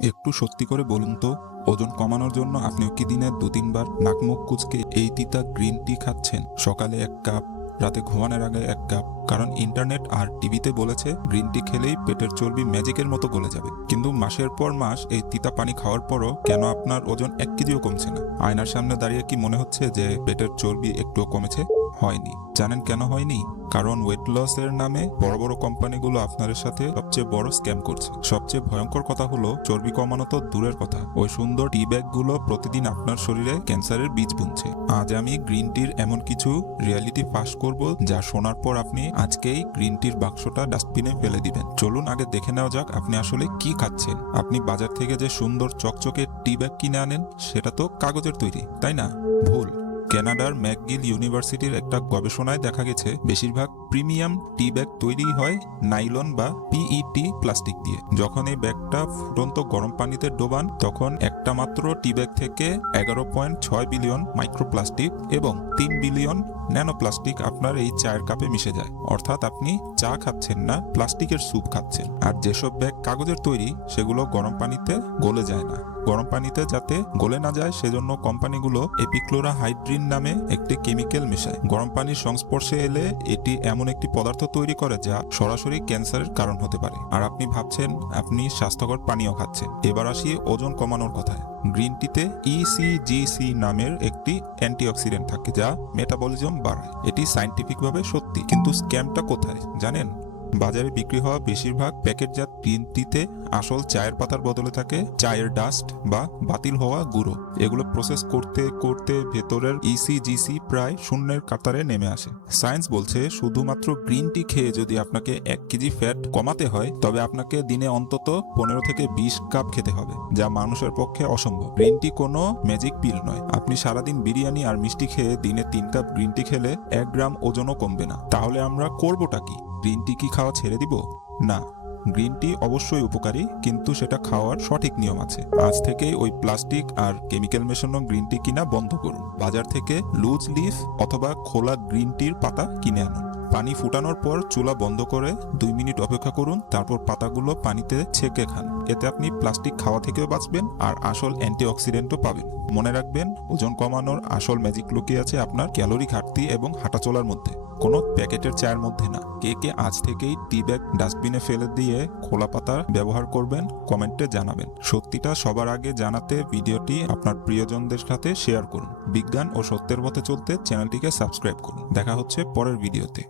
একটু সত্যি করে বলুন তো, ওজন কমানোর জন্য আপনিও কি দিনে 2-3 বার নাক মুখ কুঁচকে এই তিতা গ্রিন টি খাচ্ছেন? সকালে 1 কাপ, রাতে ঘুমানোর আগে 1 কাপ। কারণ ইন্টারনেট আর টিভিতে বলেছে গ্রিন টি খেলেই পেটের চর্বি ম্যাজিকের মতো গলে যাবে। কিন্তু মাসের পর মাস এই তিতা পানি খাওয়ার পরও কেন আপনার ওজন 1 কেজিও কমছে না? আয়নার সামনে দাঁড়িয়ে কি মনে হচ্ছে যে পেটের চর্বি একটুও কমেছে? হয়নি। জানেন কেন হয়নি? কারণ ওয়েট লস এর নামে বড় বড় কোম্পানিগুলো আপনাদের সাথে সবচেয়ে বড় স্ক্যাম করছে। সবচেয়ে ভয়ঙ্কর কথা হলো, চর্বি কমানো তো দূরের কথা, ওই সুন্দর টি ব্যাগ গুলো প্রতিদিন আপনার শরীরে ক্যান্সারের বীজ বুনছে। আজ আমি গ্রিন টির এমন কিছু রিয়ালিটি ফাঁস করব যা শোনার পর আপনি আজকেই গ্রিন টির বাক্সটা ডাস্টবিনে ফেলে দিবেন। চলুন আগে দেখে নেওয়া যাক আপনি আসলে কি খাচ্ছেন। আপনি বাজার থেকে যে সুন্দর চকচকে টি ব্যাগ কিনে আনেন সেটা তো কাগজের তৈরি, তাই না? ভুল। কানাডার ম্যাকগিল ইউনিভার্সিটির একটা গবেষণায় দেখা গেছে বেশিরভাগ প্রিমিয়াম টি ব্যাগ তৈরি হয় নাইলন বা পিইটি প্লাস্টিক দিয়ে। যখন এই ব্যাগটা ফুটন্ত গরম পানিতে ডোবান তখন একটা মাত্র টি ব্যাগ থেকে 11.6 বিলিয়ন মাইক্রোপ্লাস্টিক এবং 3 বিলিয়ন ন্যানোপ্লাস্টিক আপনার এই চায়ের কাপে মিশে যায়। অর্থাৎ আপনি চা খাচ্ছেন না, প্লাস্টিকের স্যুপ খাচ্ছেন। আর যেসব ব্যাগ কাগজের তৈরি সেগুলো গরম পানিতে গলে যায় না। গরম পানিতে যাতে গলে না যায় সেজন্য কোম্পানিগুলো এপিক্লোরাহাইড্রিন নামে একটি কেমিক্যাল মেশায়। গরম পানির সংস্পর্শে এলে এটি এমন একটি পদার্থ তৈরি করে যা সরাসরি ক্যান্সারের কারণ হতে পারে। আর আপনি ভাবছেন আপনি স্বাস্থ্যকর পানীয় খাচ্ছেন। এবার আসি ওজন কমানোর কথায়। গ্রিন টিতে ইসিজিসি নামের একটি অ্যান্টিঅক্সিডেন্ট থাকে যা মেটাবলিজম বাড়ায়। এটি সায়েন্টিফিকভাবে সত্যি, কিন্তু স্ক্যামটা কোথায় জানেন? বাজারে বিক্রি হওয়া বেশিরভাগ প্যাকেটজাত গ্রিন টিতে আসল চায়ের পাতার বদলে থাকে চায়ের ডাস্ট বা বাতিল হওয়া গুঁড়ো। এগুলো প্রসেস করতে করতে ভেতরের ইসিজিসি প্রায় শূন্যের কাতারে নেমে আসে। সায়েন্স বলছে শুধুমাত্র গ্রিন টি খেয়ে যদি আপনাকে 1 কেজি ফ্যাট কমাতে হয় তবে আপনাকে দিনে অন্তত 15 থেকে 20 কাপ খেতে হবে, যা মানুষের পক্ষে অসম্ভব। গ্রিন টি কোনো ম্যাজিক পিল নয়। আপনি সারাদিন বিরিয়ানি আর মিষ্টি খেয়ে দিনে 3 কাপ গ্রিন টি খেলে 1 গ্রাম ওজনও কমবে না। তাহলে আমরা করবোটা কি? গ্রিন টি কি খাওয়া ছেড়ে দিব? না। গ্রিন টি অবশ্যই উপকারী, কিন্তু সেটা খাওয়ার সঠিক নিয়ম আছে। আজ থেকেই ওই প্লাস্টিক আর কেমিক্যাল মেশানো গ্রিন টি কিনা বন্ধ করুন। বাজার থেকে লুজ লিফ অথবা খোলা গ্রিন টির পাতা কিনে আনুন। পানি ফুটানোর পর চুলা বন্ধ করে 2 মিনিট অপেক্ষা করুন, তারপর পাতাগুলো পানিতে ছেঁকে খান। এতে আপনি প্লাস্টিক খাওয়া থেকেও বাঁচবেন আর আসল অ্যান্টিঅক্সিডেন্টও পাবেন। মনে রাখবেন, ওজন কমানোর আসল ম্যাজিক লুকিয়ে আছে আপনার ক্যালোরি ঘাটতি এবং হাঁটাচলার মধ্যে, কোনো প্যাকেটের চায়ের মধ্যে না। কে কে আজ থেকেই টি ব্যাগ ডাস্টবিনে ফেলে দিয়ে খোলা পাতা ব্যবহার করবেন কমেন্টে জানাবেন। সত্যিটা সবার আগে জানাতে ভিডিওটি আপনার প্রিয়জনদের সাথে শেয়ার করুন। বিজ্ঞান ও সত্যের পথে চলতে চ্যানেলটিকে সাবস্ক্রাইব করুন। দেখা হচ্ছে পরের ভিডিওতে।